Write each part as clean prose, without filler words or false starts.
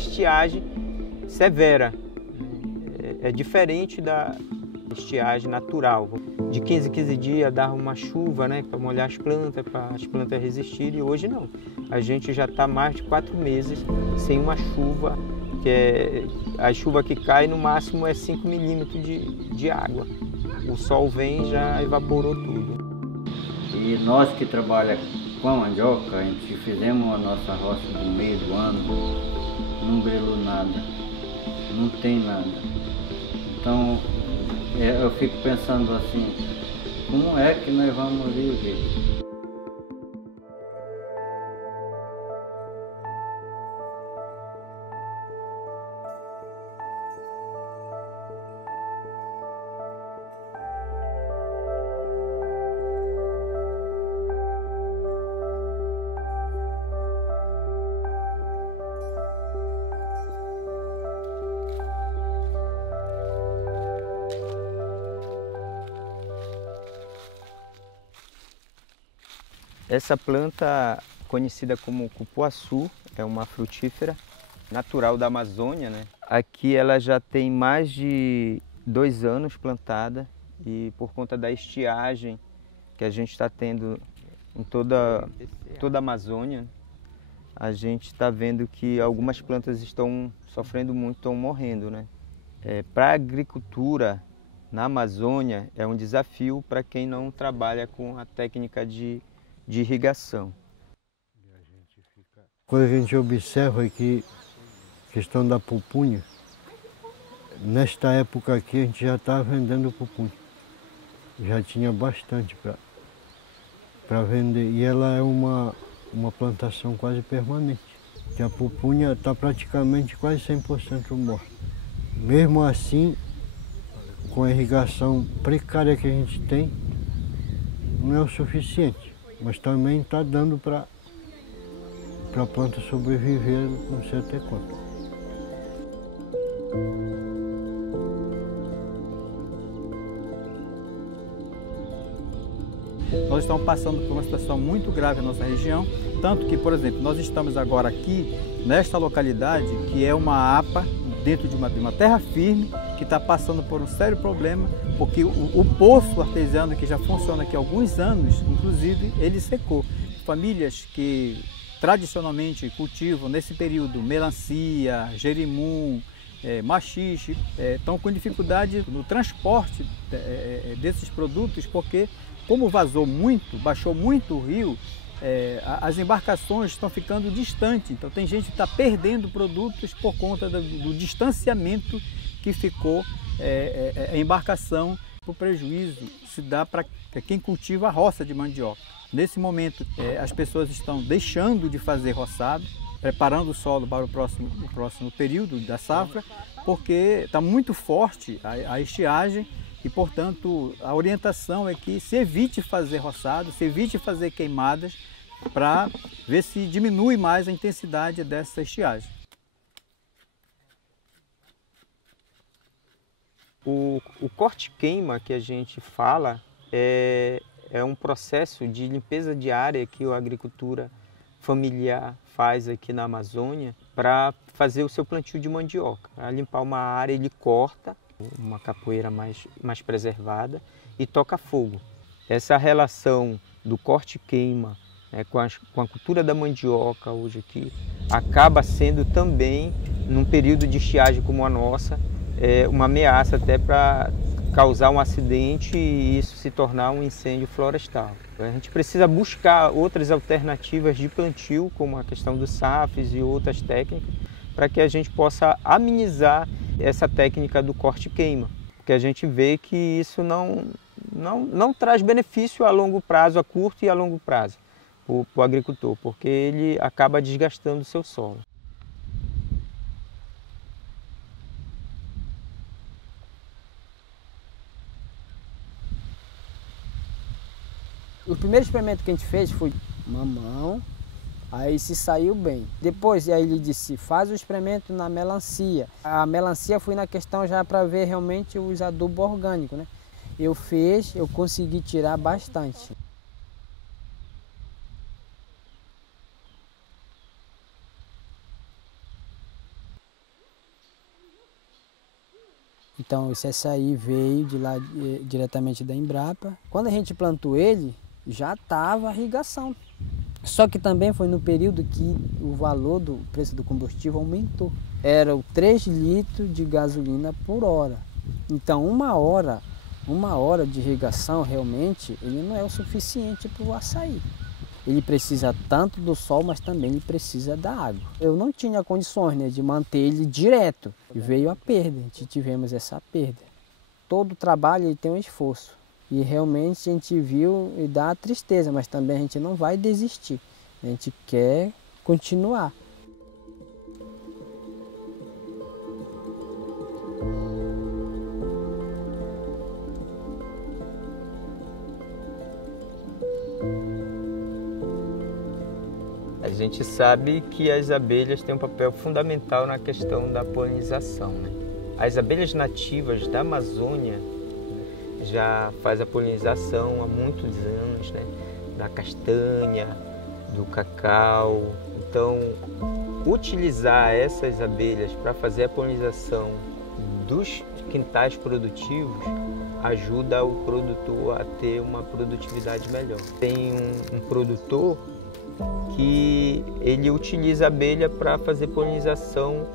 estiagem severa. É diferente da estiagem natural. De 15 em 15 dias dava uma chuva, né, para molhar as plantas resistirem, e hoje não. A gente já está mais de 4 meses sem uma chuva, a chuva que cai no máximo é 5 milímetros de água. O sol vem e já evaporou tudo. E nós que trabalhamos com a mandioca, a gente fizemos a nossa roça no meio do ano, não grelou nada, não tem nada. Então eu fico pensando assim, como é que nós vamos viver? Essa planta, conhecida como cupuaçu, é uma frutífera natural da Amazônia, né? Aqui ela já tem mais de 2 anos plantada e por conta da estiagem que a gente está tendo em toda a Amazônia, a gente está vendo que algumas plantas estão sofrendo muito, estão morrendo, né? Para a agricultura na Amazônia é um desafio para quem não trabalha com a técnica de irrigação. Quando a gente observa aqui a questão da pupunha, nesta época aqui a gente já está vendendo pupunha. Já tinha bastante para vender. E ela é uma plantação quase permanente. Que a pupunha está praticamente quase 100% morta. Mesmo assim, com a irrigação precária que a gente tem, não é o suficiente. Mas também está dando para a planta sobreviver, não sei até quanto. Nós estamos passando por uma situação muito grave na nossa região, tanto que, por exemplo, nós estamos agora aqui, nesta localidade, que é uma APA, dentro de uma terra firme, que está passando por um sério problema, porque o poço artesiano que já funciona aqui há alguns anos, inclusive, ele secou. Famílias que tradicionalmente cultivam nesse período melancia, jerimum, maxixe, estão com dificuldade no transporte desses produtos, porque como vazou muito, baixou muito o rio, as embarcações estão ficando distantes. Então tem gente que está perdendo produtos por conta do distanciamento que ficou a embarcação. O prejuízo se dá para quem cultiva a roça de mandioca. Nesse momento, as pessoas estão deixando de fazer roçado, preparando o solo para o próximo período da safra, porque está muito forte a estiagem e, portanto, a orientação é que se evite fazer roçado, se evite fazer queimadas, para ver se diminui mais a intensidade dessa estiagem. O corte-queima que a gente fala é um processo de limpeza de área que a agricultura familiar faz aqui na Amazônia para fazer o seu plantio de mandioca. Para limpar uma área, ele corta uma capoeira mais preservada e toca fogo. Essa relação do corte-queima com a cultura da mandioca hoje aqui acaba sendo também, num período de estiagem como a nossa, uma ameaça até para causar um acidente e isso se tornar um incêndio florestal. A gente precisa buscar outras alternativas de plantio, como a questão dos SAFs e outras técnicas, para que a gente possa amenizar essa técnica do corte-queima, porque a gente vê que isso não traz benefício a longo prazo, a curto e a longo prazo, para o agricultor, porque ele acaba desgastando o seu solo. O primeiro experimento que a gente fez foi mamão, aí se saiu bem. Depois aí ele disse, faz o experimento na melancia. A melancia foi na questão já para ver realmente os adubos orgânicos, né? Eu consegui tirar bastante. Então esse açaí veio de lá diretamente da Embrapa. Quando a gente plantou ele, já estava a irrigação. Só que também foi no período que o valor do preço do combustível aumentou. Era 3 litros de gasolina por hora. Então uma hora de irrigação realmente ele não é o suficiente para o açaí. Ele precisa tanto do sol, mas também ele precisa da água. Eu não tinha condições, né, de manter ele direto. E veio a perda, tivemos essa perda. Todo trabalho ele tem um esforço. E realmente a gente viu e dá tristeza, mas também a gente não vai desistir. A gente quer continuar. A gente sabe que as abelhas têm um papel fundamental na questão da polinização, né? As abelhas nativas da Amazônia já fazem a polinização há muitos anos, né? Da castanha, do cacau. Então, utilizar essas abelhas para fazer a polinização dos quintais produtivos ajuda o produtor a ter uma produtividade melhor. Tem um produtor que ele utiliza a abelha para fazer polinização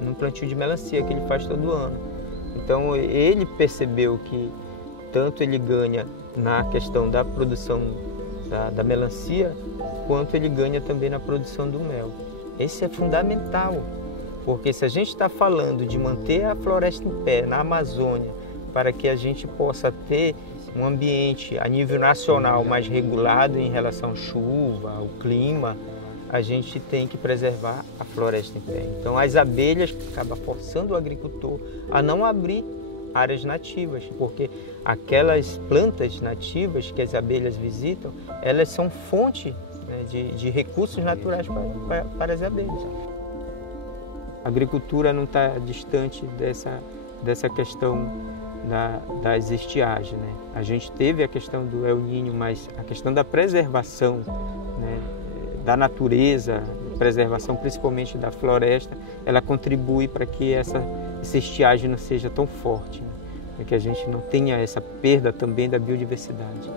no plantio de melancia que ele faz todo ano. Então ele percebeu que tanto ele ganha na questão da produção da melancia, quanto ele ganha também na produção do mel. Esse é fundamental, porque se a gente está falando de manter a floresta em pé na Amazônia, para que a gente possa ter um ambiente a nível nacional mais regulado em relação à chuva, ao clima, a gente tem que preservar a floresta em pé. Então as abelhas acabam forçando o agricultor a não abrir áreas nativas, porque aquelas plantas nativas que as abelhas visitam, elas são fonte, né, de recursos naturais para as abelhas. A agricultura não está distante dessa questão das estiagens, né? A gente teve a questão do El Niño, mas a questão da preservação, né, da natureza, preservação principalmente da floresta, ela contribui para que essa estiagem não seja tão forte, né? Para que a gente não tenha essa perda também da biodiversidade.